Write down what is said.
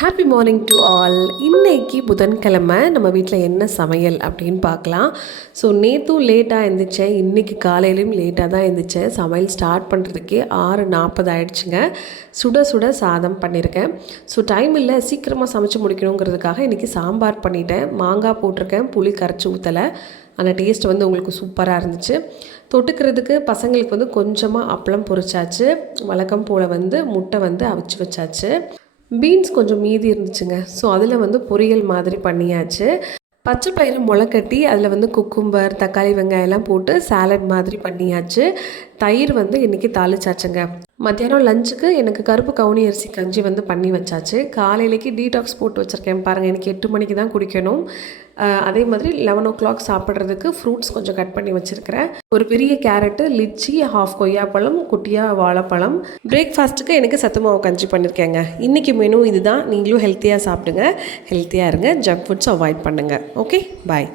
Happy morning to all. இன்றைக்கி புதன்கிழமை நம்ம வீட்டில் என்ன சமையல் அப்படின்னு பார்க்கலாம். ஸோ நேற்றும் லேட்டாக எழுந்திரிச்சேன், இன்றைக்கி காலையிலையும் லேட்டாக தான் எழுந்திரிச்சேன். சமையல் ஸ்டார்ட் பண்ணுறதுக்கே 6:40 ஆகிடுச்சுங்க. சுட சுட சாதம் பண்ணியிருக்கேன். ஸோ டைம் இல்லை, சீக்கிரமாக சமைச்சு முடிக்கணுங்கிறதுக்காக இன்றைக்கி சாம்பார் பண்ணிட்டேன். மாங்காய் போட்டிருக்கேன், புளி கரைச்சி ஊற்றலை. அந்த டேஸ்ட் உங்களுக்கு சூப்பராக இருந்துச்சு. தொட்டுக்கிறதுக்கு பசங்களுக்கு கொஞ்சமாக அப்பளம் பொரிச்சாச்சு. வழக்கம் போல் முட்டை அவிச்சு வச்சாச்சு. பீன்ஸ் கொஞ்சம் மீதி இருந்துச்சுங்க. ஸோ அதில் பொரியல் மாதிரி பண்ணியாச்சு. பச்சை பயிறு முளைக்கட்டி அதில் குக்கும்பர், தக்காளி, வெங்காயம்லாம் போட்டு சாலட் மாதிரி பண்ணியாச்சு. தயிர் இன்றைக்கி தாளிச்சாச்சுங்க. மத்தியானம் லஞ்சுக்கு எனக்கு கருப்பு கவுனி அரிசி கஞ்சி பண்ணி வச்சாச்சு. காலையிலேக்கு டீடாக்ஸ் போட்டு வச்சுருக்கேன் பாருங்கள். எனக்கு 8 மணிக்கு தான் குடிக்கணும். அதே மாதிரி 11 o'clock சாப்பிட்றதுக்கு ஃப்ரூட்ஸ் கொஞ்சம் கட் பண்ணி வச்சுருக்கிறேன். ஒரு பெரிய கேரட்டு, லிச்சி, ஹாஃப் கொய்யாப்பழம், குட்டியாக வாழைப்பழம். பிரேக்ஃபாஸ்ட்டுக்கு எனக்கு சத்து மாவு கஞ்சி பண்ணியிருக்கேங்க. இன்றைக்கி மெனு இதுதான். நீங்களும் ஹெல்த்தியாக சாப்பிடுங்க, ஹெல்த்தியாக இருங்க, ஜங்க் ஃபுட்ஸ் அவாய்ட் பண்ணுங்கள். ஓகே, பாய்.